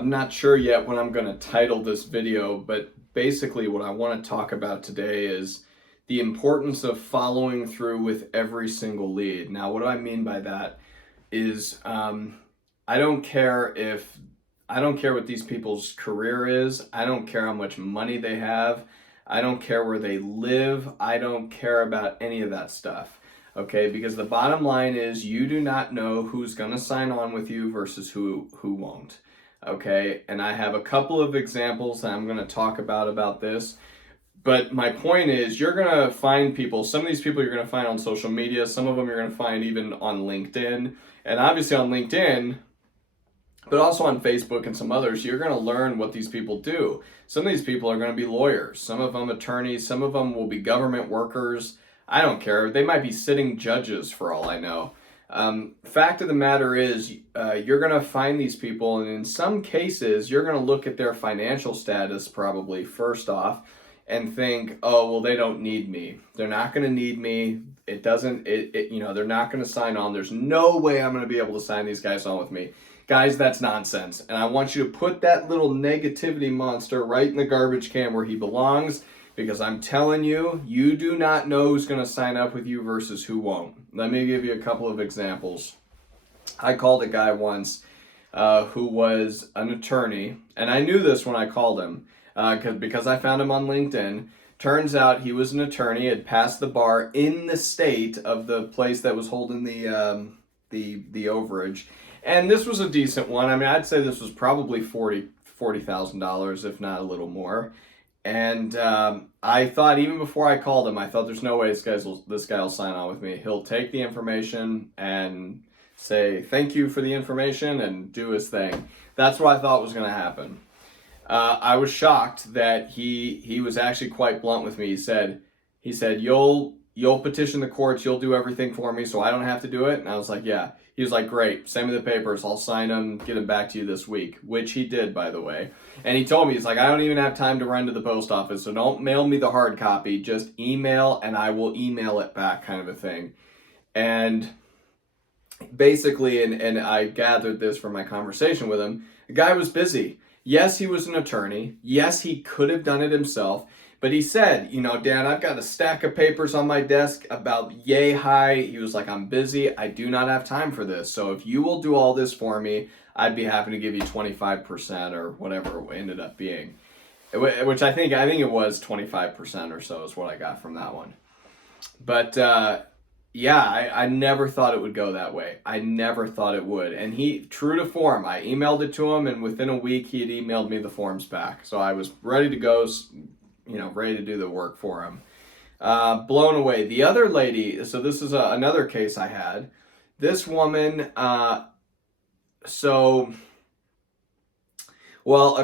I'm not sure yet what I'm going to title this video, but basically what I want to talk about today is the importance of following through with every single lead. Now, what do I mean by that is I don't care if I don't care what these people's career is. I don't care how much money they have. I don't care where they live. I don't care about any of that stuff. Okay, because the bottom line is you do not know who's going to sign on with you versus who won't. Okay, and I have a couple of examples that I'm going to talk about this. But my point is, you're going to find people, some of these people you're going to find on social media, some of them you're going to find even on LinkedIn. And obviously on LinkedIn, but also on Facebook and some others, you're going to learn what these people do. Some of these people are going to be lawyers, some of them attorneys, some of them will be government workers. I don't care. They might be sitting judges for all I know. Fact of the matter is, you're going to find these people, and in some cases, you're going to look at their financial status probably first off and think, oh, well, they don't need me. They're not going to need me. It doesn't, they're not going to sign on. There's no way I'm going to be able to sign these guys on with me. Guys, that's nonsense. And I want you to put that little negativity monster right in the garbage can where he belongs, because I'm telling you, you do not know who's going to sign up with you versus who won't. Let me give you a couple of examples. I called a guy once who was an attorney, and I knew this when I called him because I found him on LinkedIn. Turns out he was an attorney, had passed the bar in the state of the place that was holding the overage. And this was a decent one. I mean, I'd say this was probably $40,000, if not a little more. And I thought, even before I called him, I thought there's no way this guy will sign on with me. He'll take the information and say thank you for the information and do his thing. That's what I thought was going to happen. I was shocked that he was actually quite blunt with me. He said you'll petition the courts, you'll do everything for me, so I don't have to do it. And I was like, yeah. He was like, great, send me the papers, I'll sign them, get them back to you this week, which he did, by the way. And he told me, he's like, I don't even have time to run to the post office, so don't mail me the hard copy, just email and I will email it back, kind of a thing. And basically, and I gathered this from my conversation with him, the guy was busy. Yes, he was an attorney. Yes, he could have done it himself. But he said, Dan, I've got a stack of papers on my desk about yay high. He was like, I'm busy. I do not have time for this. So if you will do all this for me, I'd be happy to give you 25% or whatever it ended up being. Which I think it was 25% or so is what I got from that one. But I never thought it would go that way. I never thought it would. And he, true to form, I emailed it to him, and within a week he had emailed me the forms back. So I was ready to go, ready to do the work for him. Blown away. The other lady, so this is another case I had. This woman, a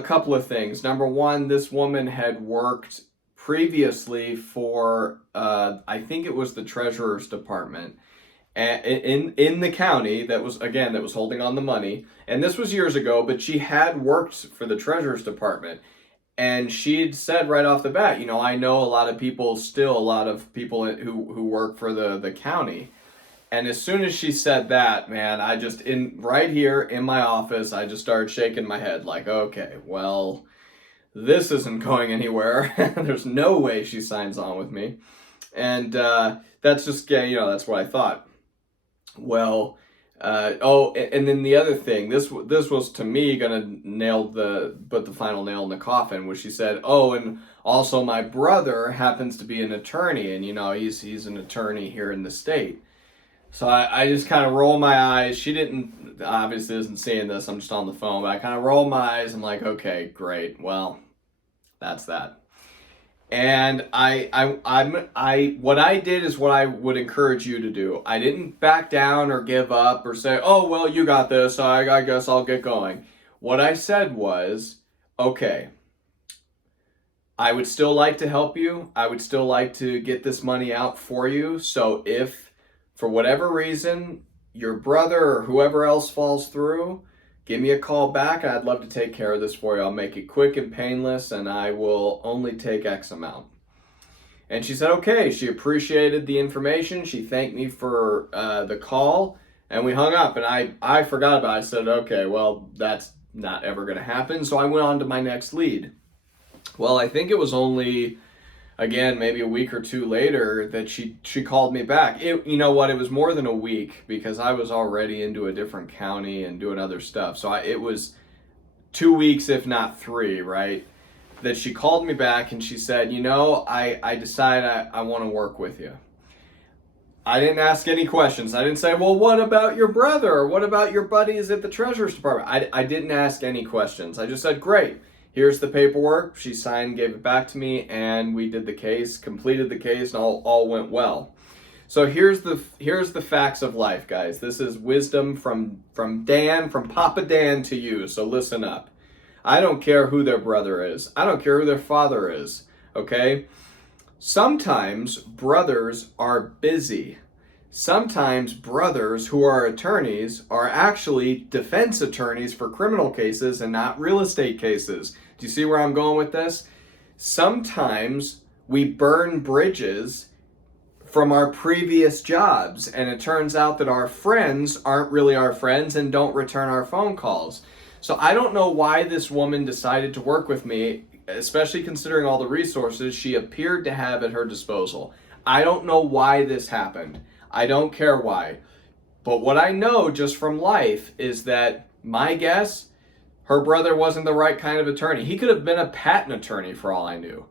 couple of things. Number one, this woman had worked previously for, I think it was the Treasurer's Department in the county that was holding on the money. And this was years ago, but she had worked for the Treasurer's Department. And she'd said right off the bat, I know a lot of people who work for the county. And as soon as she said that, man, right here in my office, I just started shaking my head like, okay, well, this isn't going anywhere. There's no way she signs on with me. And that's just, that's what I thought. Well, and then the other thing, this was to me gonna put the final nail in the coffin, was she said, oh, and also my brother happens to be an attorney, and he's an attorney here in the state. So I just kind of roll my eyes. She obviously isn't seeing this, I'm just on the phone, but I kind of roll my eyes. I'm like, okay, great, well, that's that. And what I did is what I would encourage you to do. I didn't back down or give up or say, oh, well, you got this, I guess I'll get going. What I said was, okay, I would still like to help you. I would still like to get this money out for you. So if, for whatever reason, your brother or whoever else falls through, give me a call back, and I'd love to take care of this for you. I'll make it quick and painless, and I will only take X amount. And she said, okay. She appreciated the information. She thanked me for the call, and we hung up. And I forgot about it. I said, okay, well, that's not ever going to happen. So I went on to my next lead. Well, I think it was only, again, maybe a week or two later that she called me back. You know what? It was more than a week because I was already into a different county and doing other stuff. So it was 2 weeks, if not 3, right? That she called me back and she said, I decided I want to work with you. I didn't ask any questions. I didn't say, well, what about your brother? Or what about your buddies at the Treasurer's Department? I didn't ask any questions. I just said, great, here's the paperwork. She signed, gave it back to me, and we did the case, completed the case, and all went well. So here's the facts of life, guys. This is wisdom from Papa Dan to you, so listen up. I don't care who their brother is. I don't care who their father is, okay? Sometimes brothers are busy. Sometimes brothers who are attorneys are actually defense attorneys for criminal cases and not real estate cases. Do you see where I'm going with this? Sometimes we burn bridges from our previous jobs, and it turns out that our friends aren't really our friends and don't return our phone calls. So I don't know why this woman decided to work with me, especially considering all the resources she appeared to have at her disposal. I don't know why this happened. I don't care why. But what I know just from life is that my guess, her brother wasn't the right kind of attorney. He could have been a patent attorney for all I knew.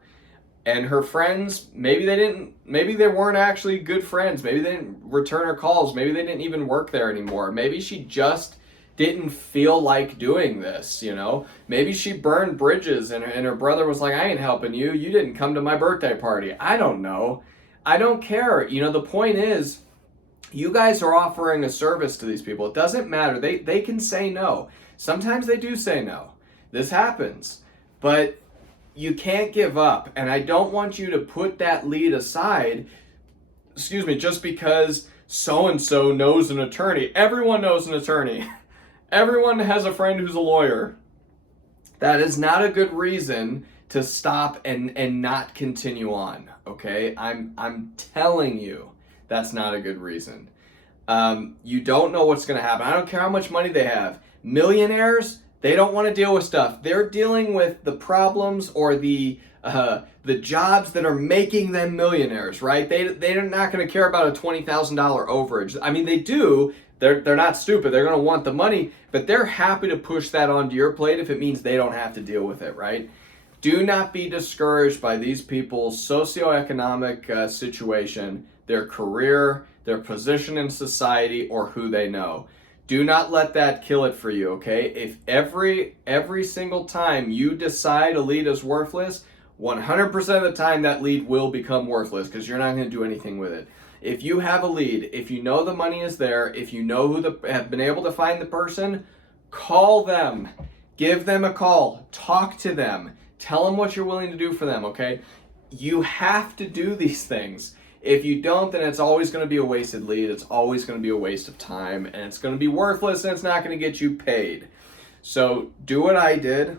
And her friends, maybe they weren't actually good friends. Maybe they didn't return her calls. Maybe they didn't even work there anymore. Maybe she just didn't feel like doing this, Maybe she burned bridges and her brother was like, I ain't helping you. You didn't come to my birthday party. I don't know. I don't care. The point is, you guys are offering a service to these people. It doesn't matter. They can say no. Sometimes they do say no. This happens. But you can't give up. And I don't want you to put that lead aside, just because so-and-so knows an attorney. Everyone knows an attorney. Everyone has a friend who's a lawyer. That is not a good reason to stop and not continue on, okay? I'm telling you, that's not a good reason. You don't know what's going to happen. I don't care how much money they have. Millionaires, they don't want to deal with stuff. They're dealing with the problems or the jobs that are making them millionaires, right? They're not going to care about a $20,000 overage. I mean, they do. They're not stupid. They're going to want the money, but they're happy to push that onto your plate if it means they don't have to deal with it, right? Do not be discouraged by these people's socioeconomic situation, their career, their position in society, or who they know. Do not let that kill it for you, okay? If every single time you decide a lead is worthless, 100% of the time that lead will become worthless because you're not going to do anything with it. If you have a lead, if you know the money is there, if you know have been able to find the person, call them, give them a call, talk to them, tell them what you're willing to do for them, okay? You have to do these things. If you don't, then it's always going to be a wasted lead. It's always going to be a waste of time, and it's going to be worthless, and it's not going to get you paid. So do what I did.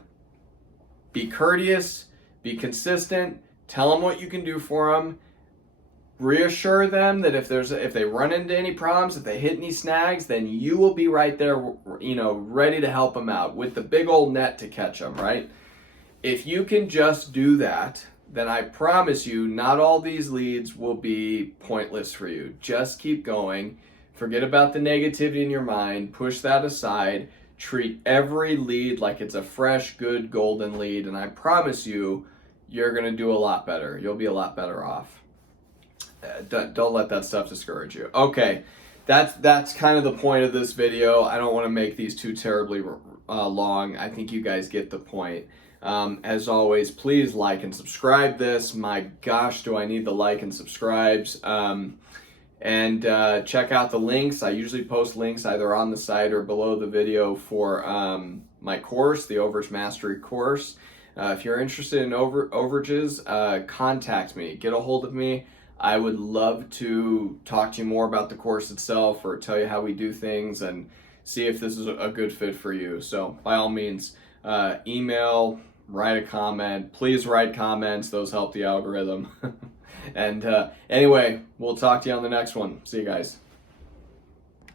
Be courteous, be consistent, tell them what you can do for them. Reassure them that if they run into any problems, if they hit any snags, then you will be right there, ready to help them out with the big old net to catch them, right? If you can just do that, then I promise you, not all these leads will be pointless for you. Just keep going. Forget about the negativity in your mind. Push that aside. Treat every lead like it's a fresh, good, golden lead, and I promise you, you're going to do a lot better. You'll be a lot better off. Don't let that stuff discourage you. Okay, that's kind of the point of this video. I don't want to make these too terribly long. I think you guys get the point. As always, please like and subscribe this. My gosh, do I need the like and subscribes. And check out the links. I usually post links either on the site or below the video for my course, the Overage Mastery course. If you're interested in overages, contact me. Get a hold of me. I would love to talk to you more about the course itself or tell you how we do things and see if this is a good fit for you. So by all means, email, write a comment. Please write comments. Those help the algorithm. And anyway, we'll talk to you on the next one. See you guys.